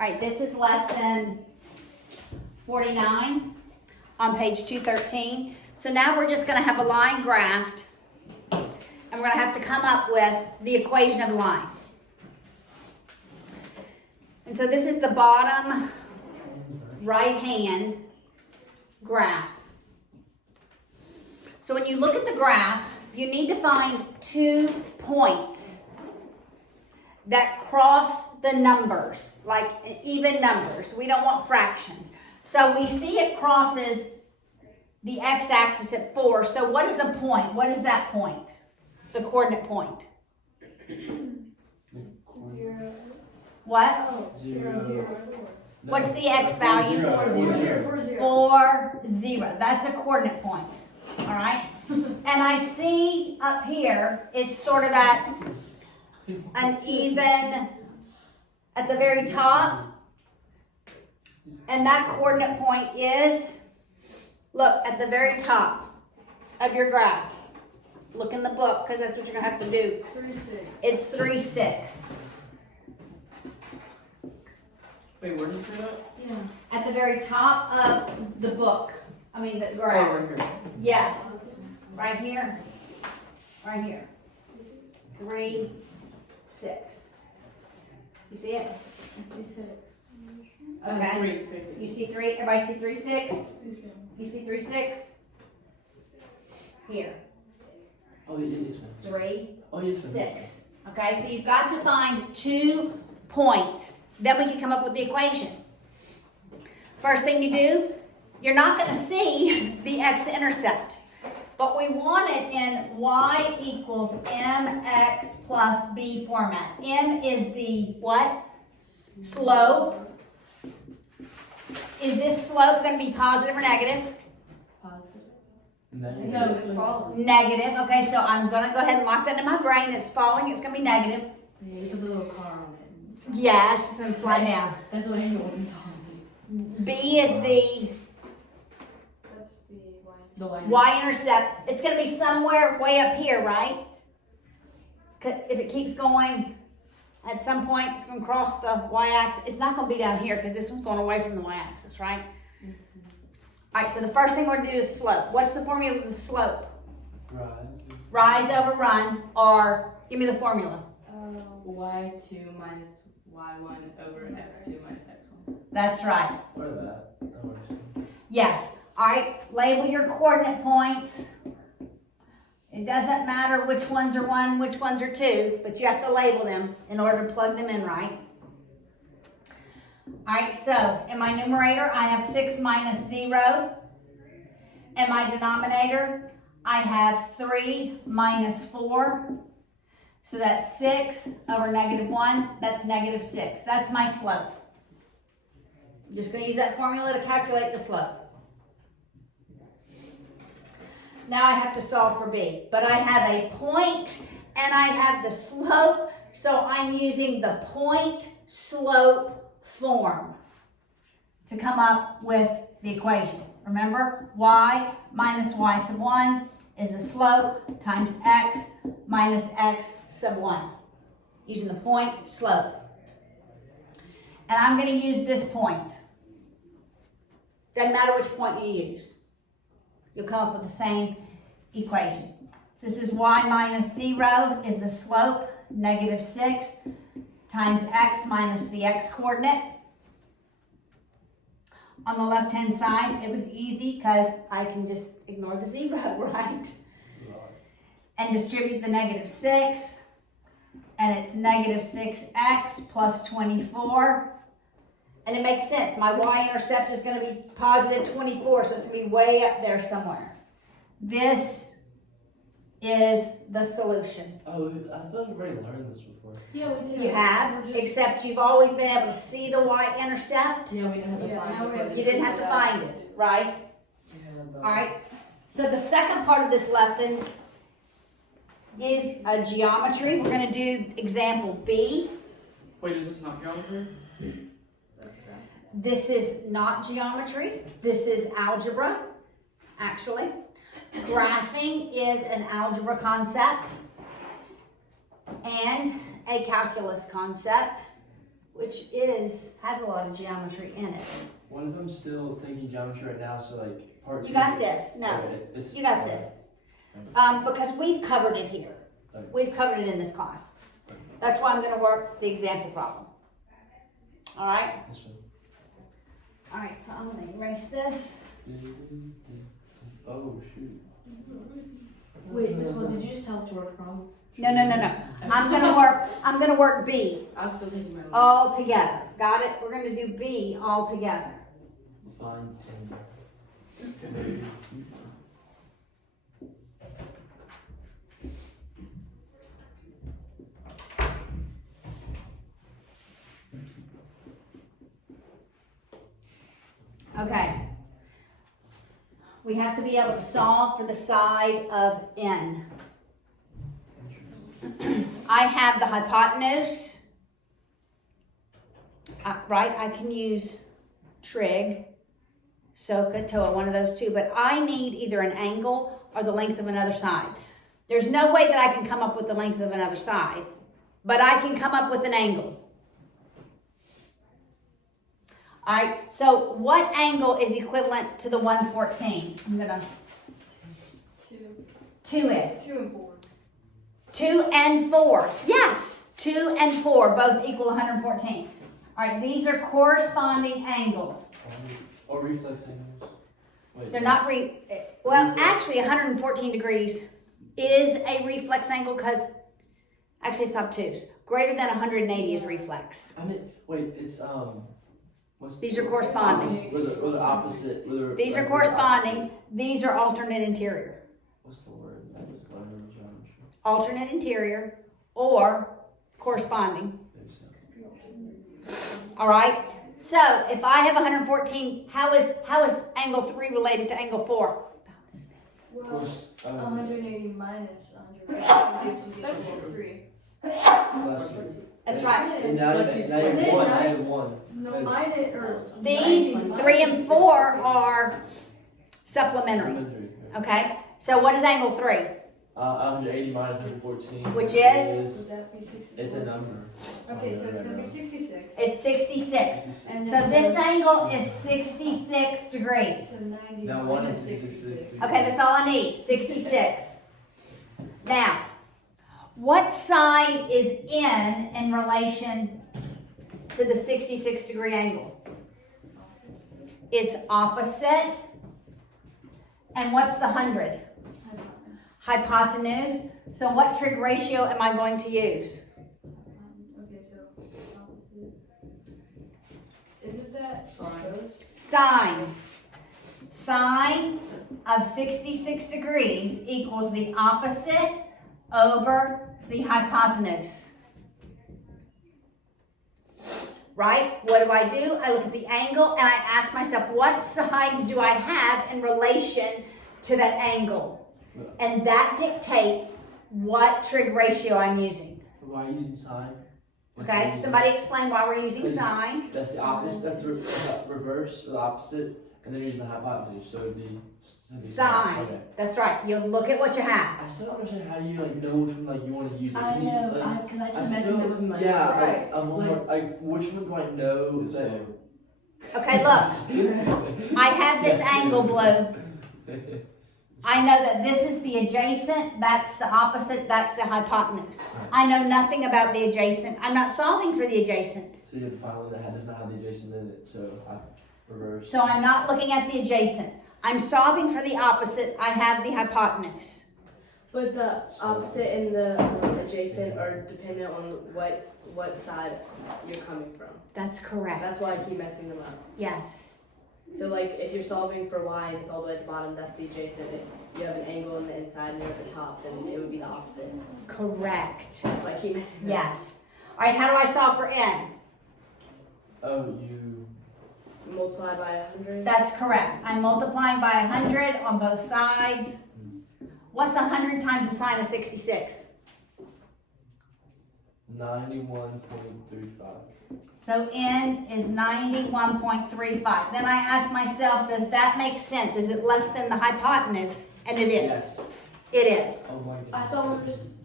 right, this is lesson 49 on page 213. So now we're just gonna have a line graphed, and we're gonna have to come up with the equation of a line. And so this is the bottom right-hand graph. So when you look at the graph, you need to find 2 points that cross the numbers, like even numbers. We don't want fractions. So we see it crosses the x-axis at 4. So what is the point? What is that point? The coordinate point. 0. What? Oh, 0. What's the x value? 4, 0. That's a coordinate point. All right? And I see up here, it's sort of at an even at the very top. And that coordinate point is, look, at the very top of your graph. Look in the book, because that's what you're going to have to do. 3, 6. It's 3, 6. Wait, where did you say that? Yeah. At the very top of the book. I mean, the graph. Oh, right here. Yes. Right here. Right here. 3, 6. You see it? I see 6. Okay. 3. You see 3? Everybody see 3, 6? You see 3, 6? Here. Oh, it is 3, Oh, yes. 6. Okay, so you've got to find 2 points. Then we can come up with the equation. First thing you do, you're not going to see the x-intercept. But we want it in y equals mx plus b format. M is the what? Slope. Is this slope going to be positive or negative? Positive. No, it's falling. Negative. Okay, so I'm going to go ahead and lock that in my brain. It's falling. It's going to be negative. Yeah, with a little car on it. Yes, it's going to slide down. That's what Angel wasn't telling me. B is the That's the Y. y-intercept. It's going to be somewhere way up here, right? 'Cause if it keeps going, at some point it's going to cross the y-axis. It's not going to be down here because this one's going away from the y-axis, right? All right, so the first thing we're going to do is slope. What's the formula of the slope? Rise over run, or give me the formula. Y2 minus Y1 over X2 minus X1. That's right. What is that? Yes. All right, label your coordinate points. It doesn't matter which ones are 1, which ones are 2, but you have to label them in order to plug them in right. All right, so in my numerator, I have 6 minus 0. In my denominator, I have 3 minus 4. So that's 6 over negative 1. That's negative 6. That's my slope. I'm just going to use that formula to calculate the slope. Now I have to solve for b. But I have a point and I have the slope. So I'm using the point-slope form to come up with the equation. Remember, y minus y sub 1 is the slope times x minus x sub 1. Using the point slope. And I'm going to use this point. Doesn't matter which point you use. You'll come up with the same equation. So this is y minus 0 is the slope, negative 6, times x minus the x coordinate. On the left-hand side, it was easy because I can just ignore the 0, right? And distribute the negative 6. And it's negative 6x plus 24. And it makes sense. My y-intercept is going to be positive 24, so it's going to be way up there somewhere. This is the solution. Oh, I thought we already learned this before. Yeah, we did. You have, except you've always been able to see the y-intercept. Yeah, we didn't have to find it. You didn't have to find it, right? All right. So the second part of this lesson is a geometry. We're going to do example B. Wait, is this not geometry? This is not geometry. This is algebra, actually. Graphing is an algebra concept and a calculus concept, which has a lot of geometry in it. One of them's still taking geometry right now, so like part You two- got this. No, Okay, it's- you got this. Because we've covered it here. Okay. We've covered it in this class. That's why I'm going to work the example problem. All right? This one. All right, so I'm going to erase this. Oh shoot. Wait, Miss Will, did you just tell us to work a problem? No. I'm going to work B I'm still taking my all together. Got it? We're going to do B all together. Find Okay. We have to be able to solve for the side of N. I have the hypotenuse, right? I can use trig, SOHCAHTOA, one of those two, but I need either an angle or the length of another side. There's no way that I can come up with the length of another side, but I can come up with an angle. All right, so what angle is equivalent to the 114? I'm gonna, 2 is. 2 and 4. 2 and 4. Yes, 2 and 4 both equal 114. All right, these are corresponding angles. or reflex angles. Wait, They're not well, actually 114 degrees is a reflex angle because actually it's obtuse. Greater than 180 is reflex. I mean, wait, it's what's These are corresponding. With the opposite. These are corresponding. These are alternate interior. What's the word? I just learned in geometry. Alternate interior or corresponding. All right. So if I have 114, how is angle 3 related to angle 4? Well, 180 minus 150 gives you the 3. Bless you. That's right. And now you have one. I have one. No, mine is, or These 3 and 4 are supplementary. Okay. So what is angle 3? 180 minus 114. Which is? would that be 64? It's a number. Okay, so it's going to be 66. It's 66. And So then this angle is 66 degrees. So 90 No, one minus is 66. Okay, that's all I need. 66. Now, what side is in relation to the 66 degree angle? It's opposite. And what's the 100? Hypotenuse. So what trig ratio am I going to use? Okay, so opposite. Isn't that close? Sine. Sine of 66 degrees equals the opposite over the hypotenuse. Right? What do? I look at the angle and I ask myself, what sides do I have in relation to that angle? And that dictates what trig ratio I'm using. Why are you using sine? Okay, somebody explain why we're using sine. That's the opposite. That's the reverse or the opposite, and then you're using the hypotenuse. So it'd be Sine. Okay. That's right. You look at what you have. I still don't understand how you know which one you want to use. I Can you, know, because I keep messing still, up with my yeah. right. Which one do I know that? Okay, look. I have this angle blue. I know that this is the adjacent, that's the opposite, that's the hypotenuse. I know nothing about the adjacent. I'm not solving for the adjacent. So you have to find one that does not have the adjacent in it. So I reverse. So I'm not looking at the adjacent. I'm solving for the opposite. I have the hypotenuse. But the opposite and the adjacent are dependent on what side you're coming from. That's correct. That's why I keep messing them up. Yes. So like if you're solving for y and it's all the way at the bottom, that's the adjacent. If you have an angle on the inside and you're at the top, then it would be the opposite. Correct. That's why I keep messing them up. Yes. All right, how do I solve for n? Oh, you. Multiply by 100. That's correct. I'm multiplying by 100 on both sides. What's 100 times the sine of 66? 91.35. So n is 91.35. Then I ask myself, does that make sense? Is it less than the hypotenuse? And it is. Yes. It is. Oh my god. I thought we were just